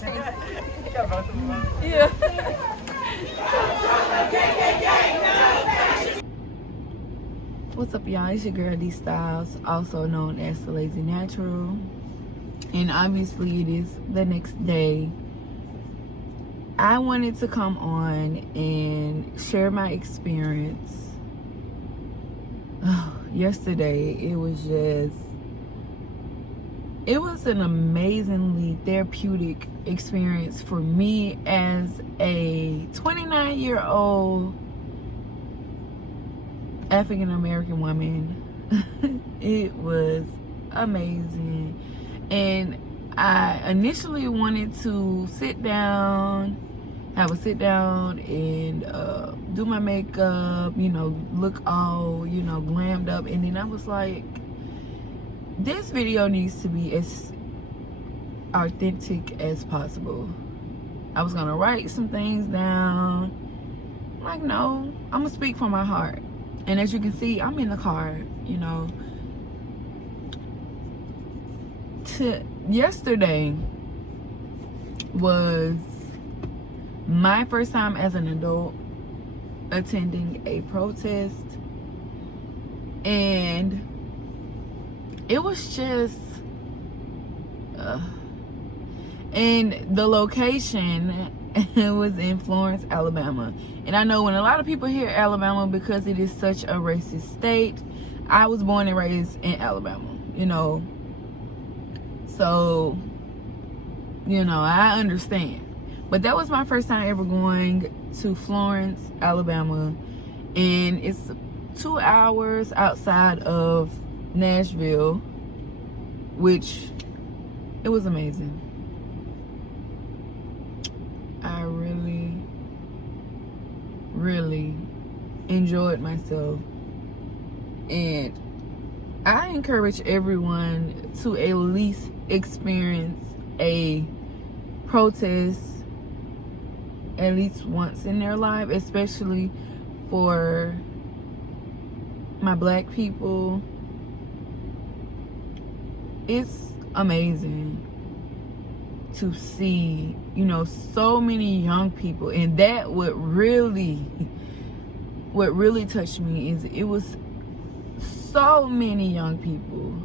You got both of them on. Yeah. What's up, y'all? It's your girl D Styles, also known as the Lazy Natural. And obviously it is the next day. I wanted to come on and share my experience. Yesterday, it was an amazingly therapeutic experience for me as a 29-year-old African American woman. It was amazing. And I initially wanted to have a sit down and do my makeup, look all, glammed up. And then I was like, this video needs to be as authentic as possible. I was gonna write some things down. I'm like, no, I'm gonna speak from my heart. And as you can see, I'm in the car, Yesterday was my first time as an adult attending a protest, and it was just and the location was in Florence, Alabama. And I know when a lot of people hear Alabama, because it is such a racist state, I was born and raised in Alabama, so I understand. But that was my first time ever going to Florence, Alabama, and it's 2 hours outside of Nashville, which it was amazing. I really enjoyed myself, and I encourage everyone to at least experience a protest at least once in their life, especially for my black people. It's amazing to see, so many young people. And that what really touched me is it was so many young people.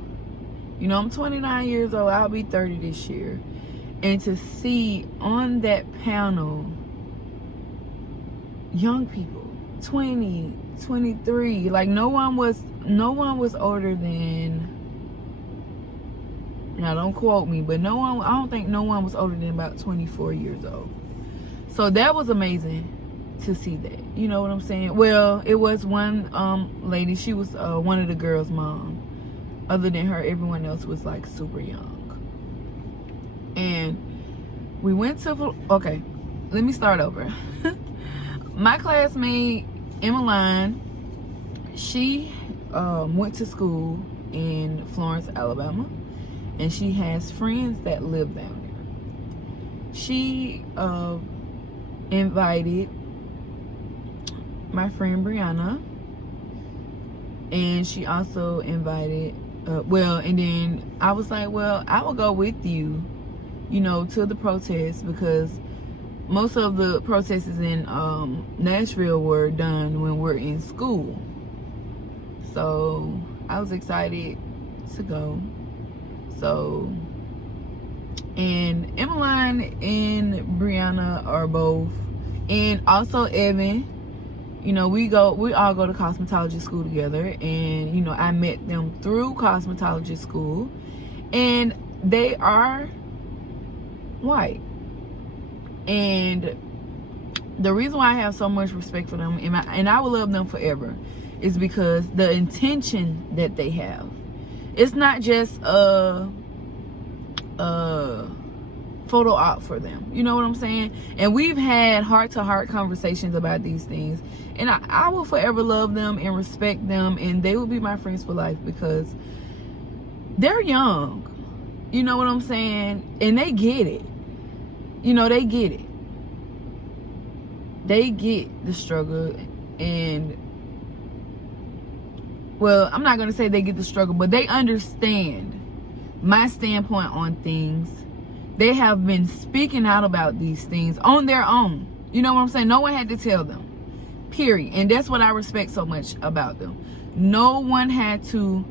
I'm 29 years old. I'll be 30 this year. And to see on that panel young people, 20, 23, like no one was older than, now don't quote me, but I don't think no one was older than about 24 years old. So that was amazing to see that. You know what I'm saying? Well, it was one lady, she was one of the girls' mom. Other than her, everyone else was like super young. And we went to, okay, let me start over. My classmate, Emmeline, she went to school in Florence, Alabama, and she has friends that live down there. She invited my friend Brianna, and she also invited, and then I was like, well, I will go with you, to the protest, because most of the protests in Nashville were done when we're in school. So I was excited to go. So, and Emmeline and Brianna are both, and also Evan, we all go to cosmetology school together. And I met them through cosmetology school, and they are white. And the reason why I have so much respect for them, and I will love them forever, is because the intention that they have. It's not just a photo op for them. You know what I'm saying? And we've had heart-to-heart conversations about these things. And I will forever love them and respect them. And they will be my friends for life, because they're young. You know what I'm saying? And they get it. They get it. They get the struggle. And, well, I'm not going to say they get the struggle, but they understand my standpoint on things. they have been speaking out about these things on their own. You know what I'm saying? No one had to tell them, period. And that's what I respect so much about them. No one had to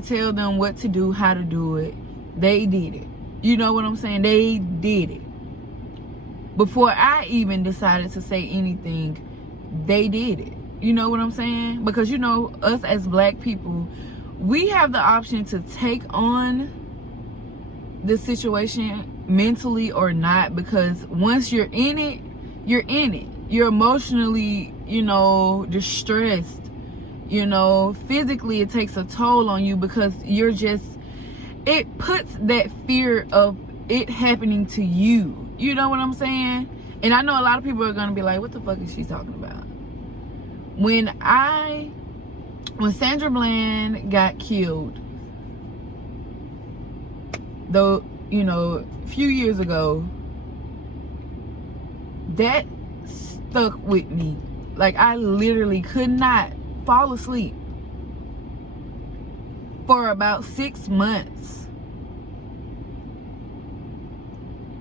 tell them what to do, how to do it. They did it. You know what I'm saying? They did it. Before I even decided to say anything, they did it. You know what I'm saying? Because, you know, us as black people, we have the option to take on the situation mentally or not, because once you're in it, you're in it. You're emotionally, you know, distressed. You know, physically it takes a toll on you, because you're just, it puts that fear of it happening to you. You know what I'm saying? And I know a lot of people are going to be like, what the fuck is she talking about? When Sandra Bland got killed, though, you know, a few years ago, that stuck with me. Like, I literally could not fall asleep for about 6 months.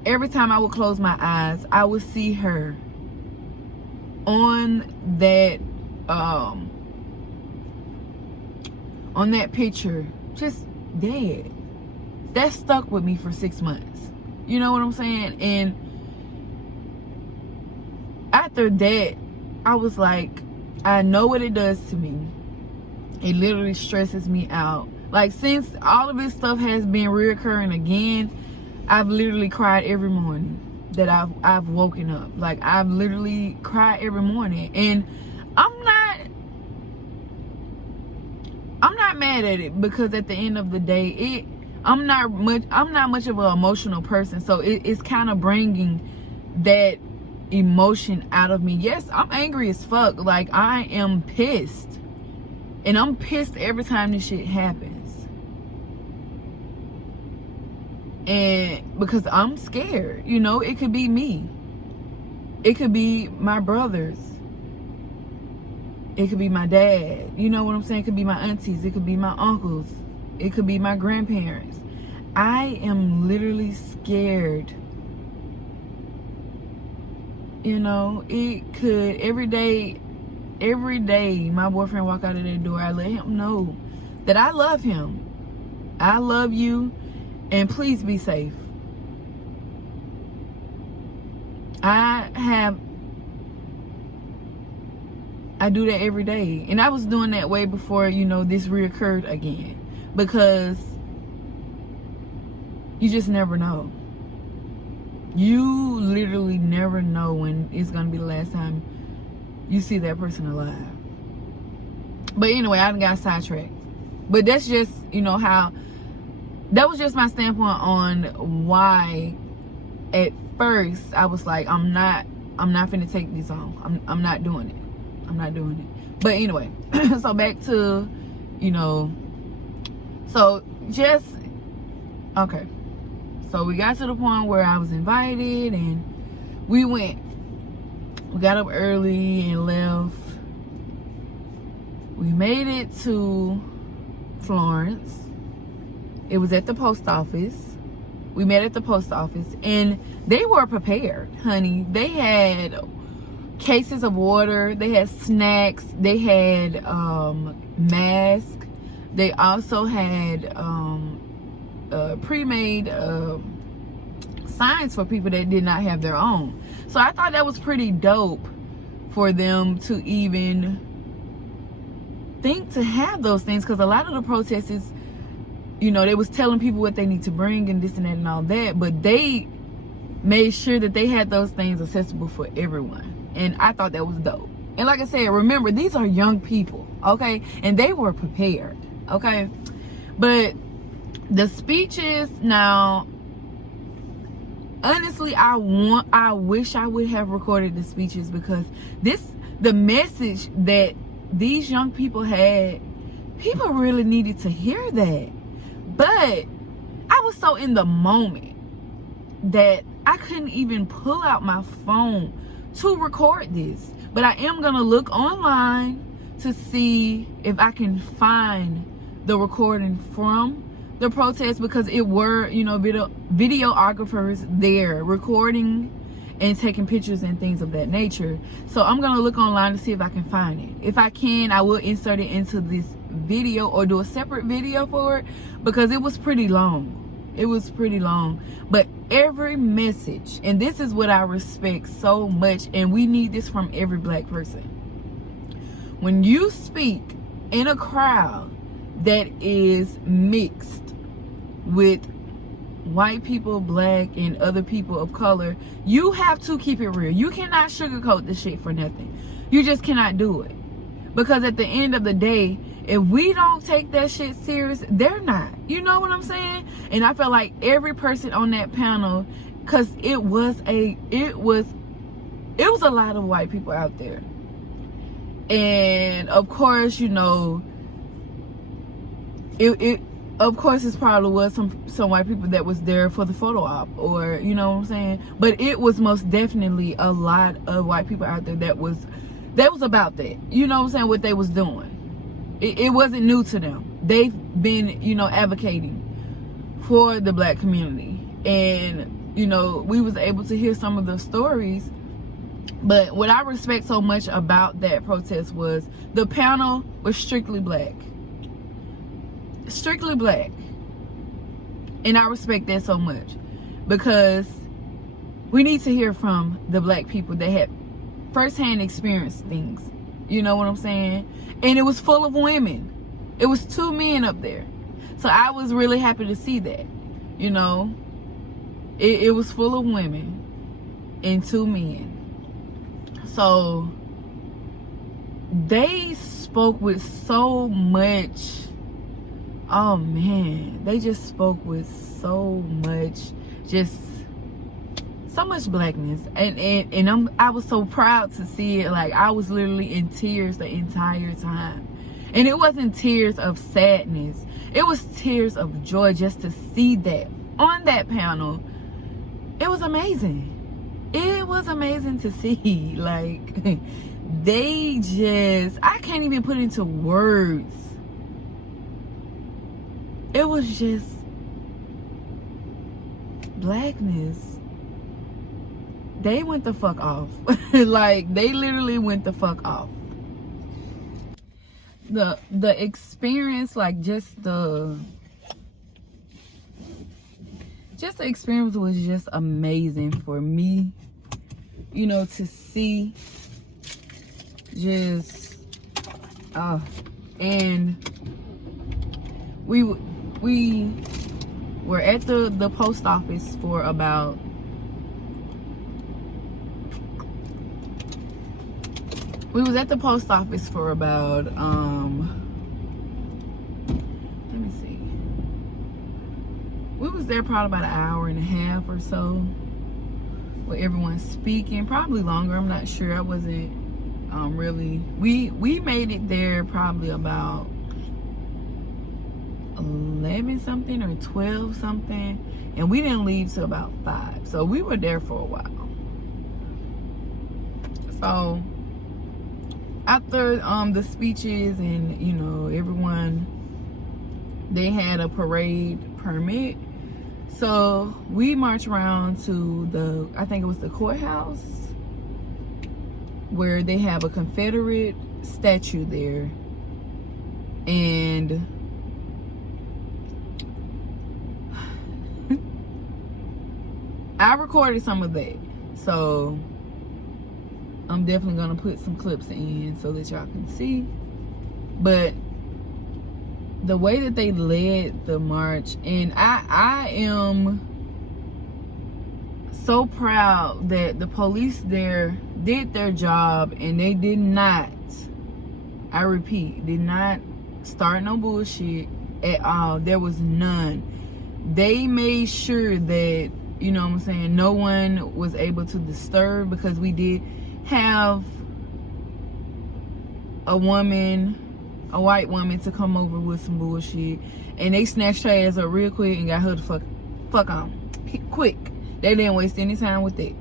Every time I would close my eyes, I would see her on that picture, just dead. That stuck with me for 6 months. You know what I'm saying? And after that, I was like, I know what it does to me. It literally stresses me out. Like, since all of this stuff has been reoccurring again, I've literally cried every morning that I've woken up. Like, I've literally cried every morning. And I'm not mad at it, because at the end of the day, I'm not much of an emotional person, so it's kind of bringing that emotion out of me. Yes, I'm angry as fuck. Like, I am pissed, and I'm pissed every time this shit happens. And because I'm scared, you know, it could be me, it could be my brothers, it could be my dad, you know what I'm saying? It could be my aunties, it could be my uncles, it could be my grandparents. I am literally scared. You know, it could, every day my boyfriend walk out of that door, I let him know that I love him. I love you, and please be safe. I do that every day, and I was doing that way before, you know, this reoccurred again, because you just never know. You literally never know when it's gonna be the last time you see that person alive. But anyway, I done got sidetracked. But that's just, you know, how, that was just my standpoint on why at first I was like, I'm not finna take this on. I'm not doing it. I'm not doing it. But anyway, so back to, you know, so just, okay. So we got to the point where I was invited, and we went. We got up early and left. We made it to Florence. It was at the post office. We met at the post office, and they were prepared, honey. They had cases of water, they had snacks, they had masks. They also had pre-made signs for people that did not have their own. So I thought that was pretty dope for them to even think to have those things, because a lot of the protesters, you know, they was telling people what they need to bring and this and that and all that, but they made sure that they had those things accessible for everyone. And I thought that was dope. And like I said, remember, these are young people, okay? And they were prepared, okay? But the speeches, now, honestly, I wish I would have recorded the speeches, because the message that these young people had, people really needed to hear that. But I was so in the moment that I couldn't even pull out my phone to record this. But I am gonna look online to see if I can find the recording from the protest because it were, you know, videographers there recording and taking pictures and things of that nature. So I'm gonna look online to see if I can find it. If I can, I will insert it into this video or do a separate video for it, because it was pretty long. It was pretty long. But every message, and this is what I respect so much, and we need this from every black person. When you speak in a crowd that is mixed with white people, black, and other people of color, you have to keep it real. You cannot sugarcoat this shit for nothing. You just cannot do it. Because at the end of the day, if we don't take that shit serious, they're not. You know what I'm saying? And I felt like every person on that panel, because it was a lot of white people out there. And of course, you know, of course it probably was some white people that was there for the photo op, or you know what I'm saying, but it was most definitely a lot of white people out there that was about that, you know what I'm saying, what they was doing. It wasn't new to them. They've been, you know, advocating for the black community, and you know, we was able to hear some of the stories. But what I respect so much about that protest was the panel was strictly black. Strictly black. And I respect that so much, because we need to hear from the black people that had firsthand experienced things. You know what I'm saying? And it was full of women. It was 2 men up there. So I was really happy to see that. You know, it was full of women and 2 men. So they spoke with so much, oh man, they just spoke with so much, just so much blackness. And I was so proud to see it. Like, I was literally in tears the entire time. And it wasn't tears of sadness. It was tears of joy just to see that on that panel. It was amazing. It was amazing to see. Like, they just, I can't even put into words. It was just blackness. They went the fuck off. Like, they literally went the fuck off. The experience, like, just the experience was just amazing for me, you know, to see. Just and we were at the post office for about let me see, we was there probably about an hour and a half or so with everyone speaking, probably longer, I'm not sure. I wasn't really, we made it there probably about 11 something or 12 something, and we didn't leave till about 5, so we were there for a while. So after the speeches and, you know, everyone, they had a parade permit, so we marched around to I think it was the courthouse, where they have a Confederate statue there. And I recorded some of that, so I'm definitely gonna put some clips in so that y'all can see. But the way that they led the march, and I am so proud that the police there did their job, and they did not, I repeat, did not start no bullshit at all. There was none. They made sure that, you know what I'm saying, no one was able to disturb, because we did have a white woman to come over with some bullshit, and they snatched her ass up real quick and got her the fuck on quick. They didn't waste any time with it.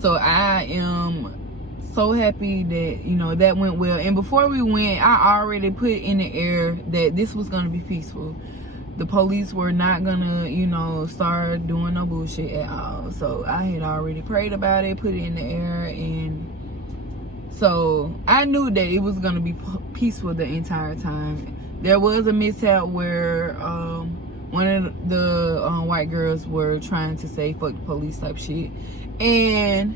So I am so happy that, you know, that went well. And before we went, I already put in the air that this was going to be peaceful. the police were not gonna, you know, start doing no bullshit at all. So I had already prayed about it, put it in the air, and so I knew that it was gonna be peaceful the entire time. There was a mishap where one of the white girls were trying to say fuck the police type shit, and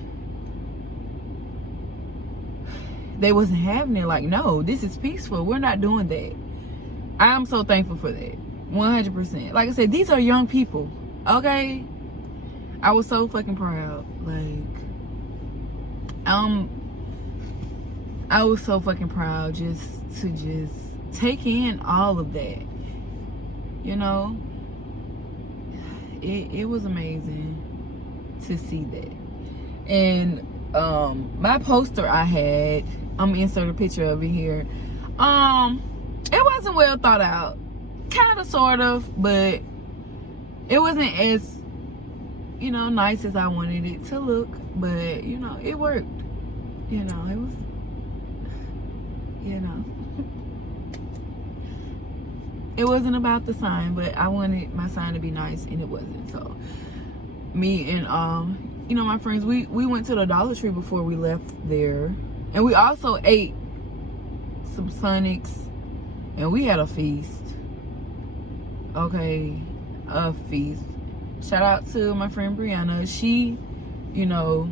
they wasn't having it. Like, no, this is peaceful, we're not doing that. I'm so thankful for that, 100%. Like I said, these are young people, okay? I was so fucking proud. Like, I was so fucking proud just to take in all of that, you know. It was amazing to see that. And my poster I had, I'm gonna insert a picture of it here. It wasn't well thought out, kind of, sort of, but it wasn't as, you know, nice as I wanted it to look. But, you know, it worked. You know, it was, you know, it wasn't about the sign, but I wanted my sign to be nice, and it wasn't. So me and you know, my friends, we went to the Dollar Tree before we left there, and we also ate some Sonics, and we had a feast. Okay, a feast. Shout out to my friend Brianna. She, you know,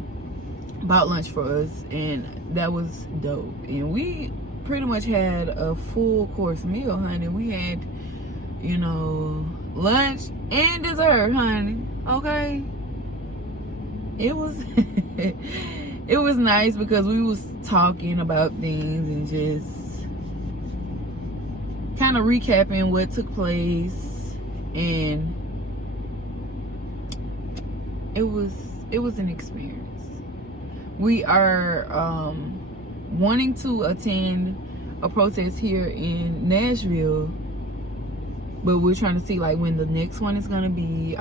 bought lunch for us, and that was dope. And we pretty much had a full course meal, honey. We had, you know, lunch and dessert, honey. Okay, it was it was nice because we was talking about things and just kind of recapping what took place, and it was an experience. We are wanting to attend a protest here in Nashville, but we're trying to see like when the next one is gonna be.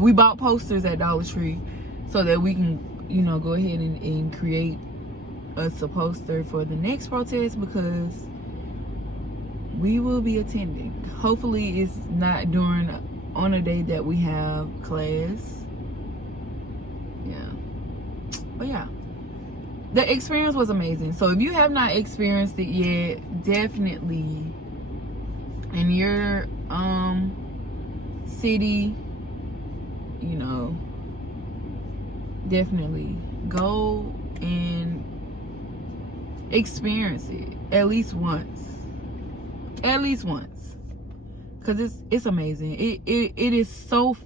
We bought posters at Dollar Tree so that we can, you know, go ahead and create us a poster for the next protest, because we will be attending. Hopefully it's not on a day that we have class. Yeah, but yeah, the experience was amazing. So if you have not experienced it yet, definitely in your city, you know, definitely go and experience it at least once, because it's amazing. It is so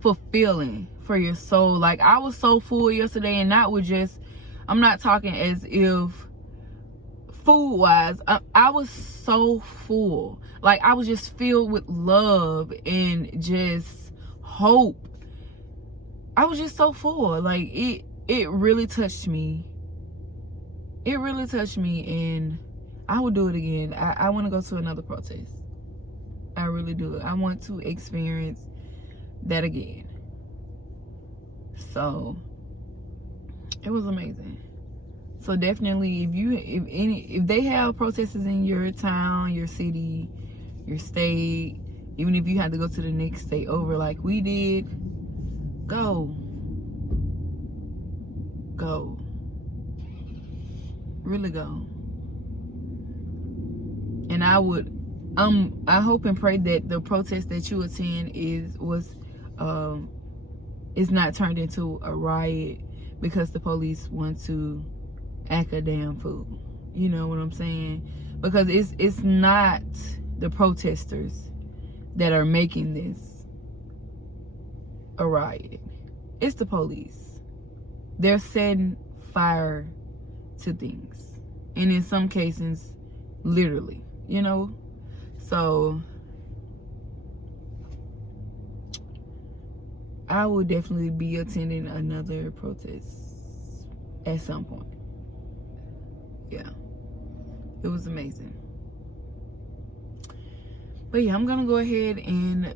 fulfilling for your soul. Like, I was so full yesterday, and not with just, I'm not talking as if food wise, I was so full. Like, I was just filled with love and just hope. I was just so full. Like, it really touched me. It really touched me, and I will do it again. I want to go to another protest. I really do. I want to experience that again. So it was amazing. So definitely, if they have protests in your town, your city, your state, even if you had to go to the next state over like we did, go. Really go. And I hope and pray that the protest that you attend is not turned into a riot because the police want to act a damn fool. You know what I'm saying? Because it's not the protesters that are making this a riot. It's the police. They're setting fire to things, and in some cases, literally, you know. So I will definitely be attending another protest at some point. Yeah, it was amazing. But yeah, I'm gonna go ahead and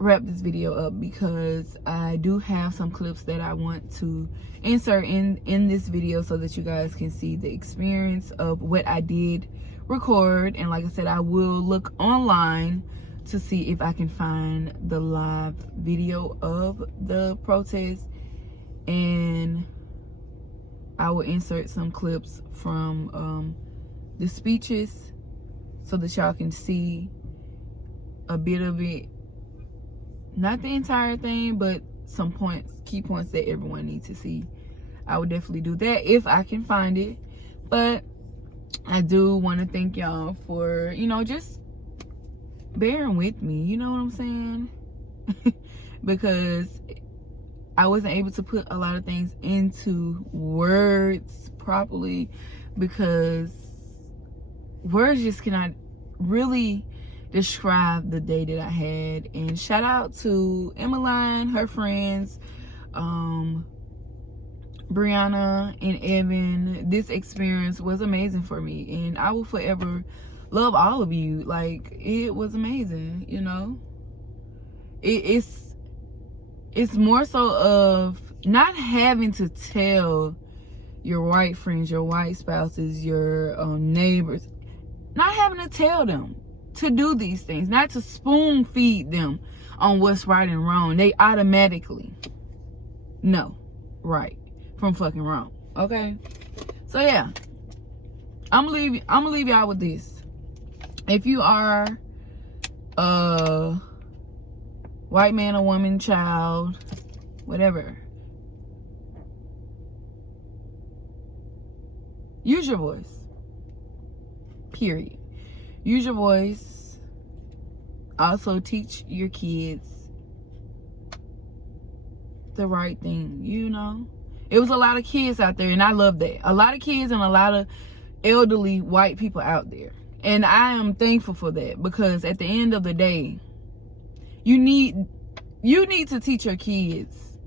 wrap this video up because I do have some clips that I want to insert in this video so that you guys can see the experience of what I did record. And like I said, I will look online to see if I can find the live video of the protest, and I will insert some clips from the speeches so that y'all can see a bit of it. Not the entire thing, but some points, key points that everyone needs to see. I would definitely do that if I can find it. But I do want to thank y'all for, you know, just bearing with me. You know what I'm saying? Because I wasn't able to put a lot of things into words properly, because words just cannot really describe the day that I had. And shout out to Emmeline, her friends, Brianna and Evan. This experience was amazing for me, and I will forever love all of you. Like, it was amazing, you know. It's more so of not having to tell your white friends, your white spouses, your neighbors, not having to tell them to do these things, not to spoon feed them on what's right and wrong. They automatically know right from fucking wrong. Okay, so yeah, I'm gonna leave y'all with this. If you are a white man, or woman, child, whatever, use your voice. Period. Use your voice. Also teach your kids the right thing, you know. It was a lot of kids out there, and I love that. A lot of kids and a lot of elderly white people out there. And I am thankful for that, because at the end of the day, you need to teach your kids.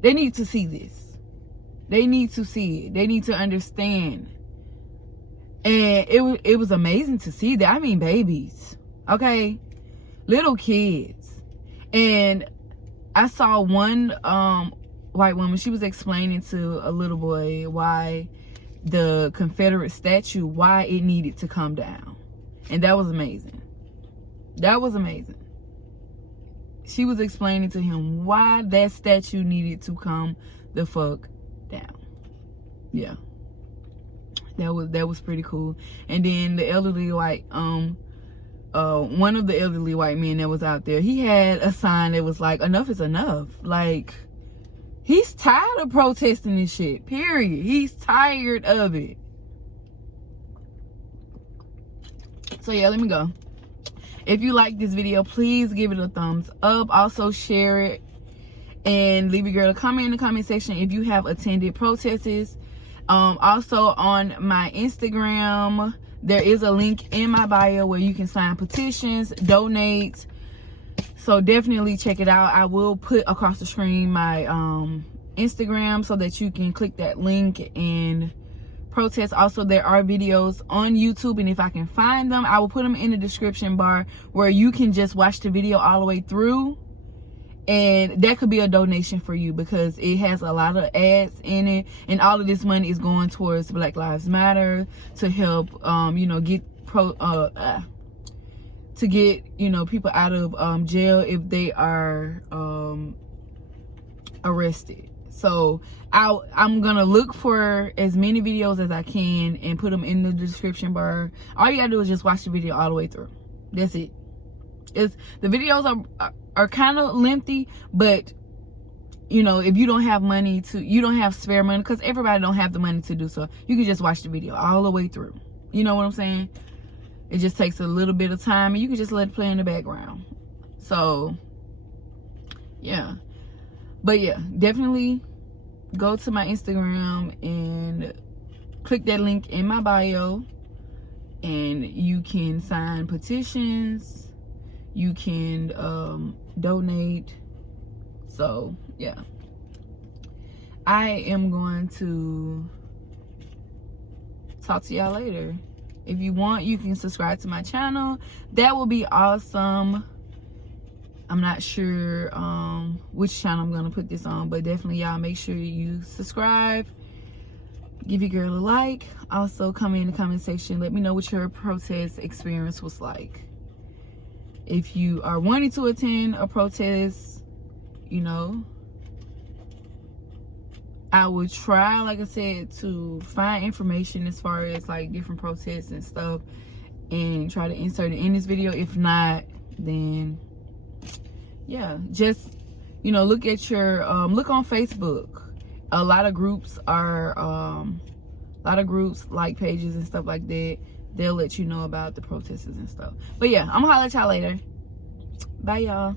They need to see this. They need to see it. They need to understand. And it was amazing to see that. I mean, babies, okay, little kids. And I saw one white woman. She was explaining to a little boy why the Confederate statue, why it needed to come down, and that was amazing. That was amazing. She was explaining to him why that statue needed to come the fuck down. Yeah. That was pretty cool. And then the elderly white one of the elderly white men that was out there, he had a sign that was like, enough is enough. Like, he's tired of protesting this shit, period. He's tired of it. So yeah, let me go. If you like this video, please give it a thumbs up. Also share it, and leave your girl a comment in the comment section if you have attended protests. Also on my Instagram, there is a link in my bio where you can sign petitions, donate. So definitely check it out. I will put across the screen my Instagram so that you can click that link and protest. Also, there are videos on YouTube, and if I can find them, I will put them in the description bar where you can just watch the video all the way through. And that could be a donation for you, because it has a lot of ads in it, and all of this money is going towards Black Lives Matter to help you know, get you know, people out of jail if they are arrested. So I'm gonna look for as many videos as I can and put them in the description bar. All you gotta do is just watch the video all the way through. That's it. The videos are kind of lengthy, but you know, if you don't have money to, you don't have spare money, because everybody don't have the money to do so, you can just watch the video all the way through. You know what I'm saying? It just takes a little bit of time, and you can just let it play in the background. So yeah, but yeah, definitely go to my Instagram and click that link in my bio, and you can sign petitions, you can donate. So yeah, I am going to talk to y'all later. If you want, you can subscribe to my channel. That will be awesome. I'm not sure which channel I'm gonna put this on, but definitely y'all make sure you subscribe, give your girl a like. Also, comment in the comment section, let me know what your protest experience was like. if you are wanting to attend a protest, you know, I would try, like I said, to find information as far as like different protests and stuff and try to insert it in this video. If not, then yeah, just, you know, look at your look on Facebook. A lot of groups like pages and stuff like that. They'll let you know about the protesters and stuff. But yeah, I'm gonna holler at y'all later. Bye, y'all.